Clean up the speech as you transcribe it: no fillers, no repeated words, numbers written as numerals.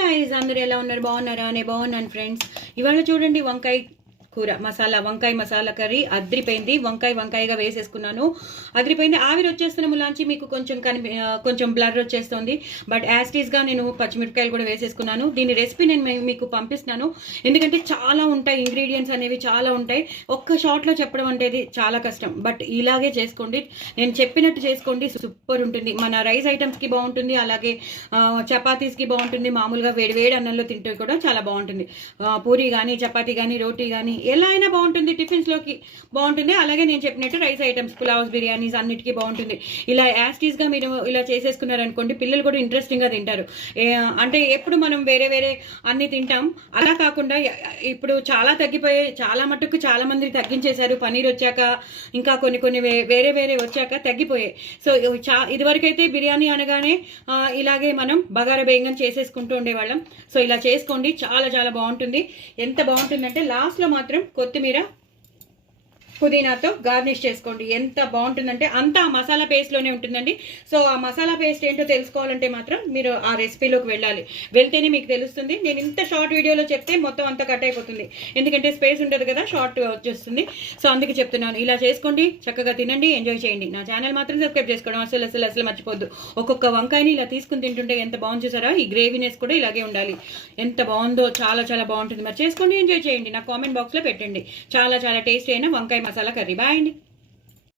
Guys, అందరూ ఎలా ఉన్నారు? బాగున్నారా? నేను బాగున్నాను ఫ్రెండ్స్. ఇవాళ చూడండి, వంకాయ కూర మసాలా, వంకాయ మసాలా కర్రీ అద్రిపోయింది. వంకాయగా వేసేసుకున్నాను, అద్రిపోయింది. ఆవిరి వచ్చేస్తున్న ములాంచి మీకు కొంచెం బ్లర్ వచ్చేస్తుంది. బట్ యాస్టీస్గా నేను పచ్చిమిరపకాయలు కూడా వేసేసుకున్నాను. దీని రెసిపీ నేను మీకు పంపిస్తున్నాను, ఎందుకంటే చాలా ఉంటాయి, ఇంగ్రీడియంట్స్ అనేవి చాలా ఉంటాయి. ఒక్క షాట్లో చెప్పడం అనేది చాలా కష్టం. బట్ ఇలాగే చేసుకోండి, నేను చెప్పినట్టు చేసుకోండి, సూపర్ ఉంటుంది. మన రైస్ ఐటమ్స్కి బాగుంటుంది, అలాగే చపాతీస్కి బాగుంటుంది, మామూలుగా వేడి అన్నంలో తింటే కూడా చాలా బాగుంటుంది. పూరి కానీ, చపాతీ కానీ, రోటీ కానీ ఎలా అయినా బాగుంటుంది, టిఫిన్స్లోకి బాగుంటుంది. అలాగే నేను చెప్పినట్టు రైస్ ఐటమ్స్, పులావ్స్, బిర్యానీస్ అన్నిటికీ బాగుంటుంది. ఇలా యాస్టీస్గా మీరు ఇలా చేసేసుకున్నారనుకోండి, పిల్లలు కూడా ఇంట్రెస్టింగ్గా తింటారు. అంటే ఎప్పుడు మనం వేరే అన్ని తింటాం, అలా కాకుండా ఇప్పుడు చాలా తగ్గిపోయాయి, చాలా మట్టుకు చాలా మంది తగ్గించేశారు. పనీర్ వచ్చాక, ఇంకా కొన్ని వేరే వచ్చాక తగ్గిపోయాయి. సో ఇదివరకైతే బిర్యానీ అనగానే ఇలాగే మనం బగారా బేంగం చేసేసుకుంటూ ఉండేవాళ్ళం. సో ఇలా చేసుకోండి, చాలా బాగుంటుంది. ఎంత బాగుంటుందంటే లాస్ట్లో మాత్రం కొత్తిమీర, పుదీనాతో గార్నిష్ చేసుకోండి. ఎంత బాగుంటుందంటే అంతా ఆ మసాలా పేస్ట్లోనే ఉంటుందండి. సో ఆ మసాలా పేస్ట్ ఏంటో తెలుసుకోవాలంటే మాత్రం మీరు ఆ రెసిపీలోకి వెళ్తేనే మీకు తెలుస్తుంది. నేను ఇంత షార్ట్ వీడియోలో చెప్తే మొత్తం అంతా కట్ అయిపోతుంది, ఎందుకంటే స్పేస్ ఉంటుంది కదా, షార్ట్ వచ్చేస్తుంది. సో అందుకే చెప్తున్నాను, ఇలా చేసుకోండి, చక్కగా తినండి, ఎంజాయ్ చేయండి. నా ఛానల్ మాత్రం సబ్స్క్రైబ్ చేసుకోవడం అసలు మర్చిపోద్దు. ఒక్కొక్క వంకాయని ఇలా తీసుకుని తింటుంటే ఎంత బాగుంది చూసారా. ఈ గ్రేవీనెస్ కూడా ఇలాగే ఉండాలి. ఎంత బాగుందో, చాలా బాగుంటుంది. మరి చేసుకోండి, ఎంజాయ్ చేయండి. నా కామెంట్ బాక్స్లో పెట్టండి. చాలా టేస్టీ అయిన వంకాయ మసాలా కర్రీ. బాయ్ అండి.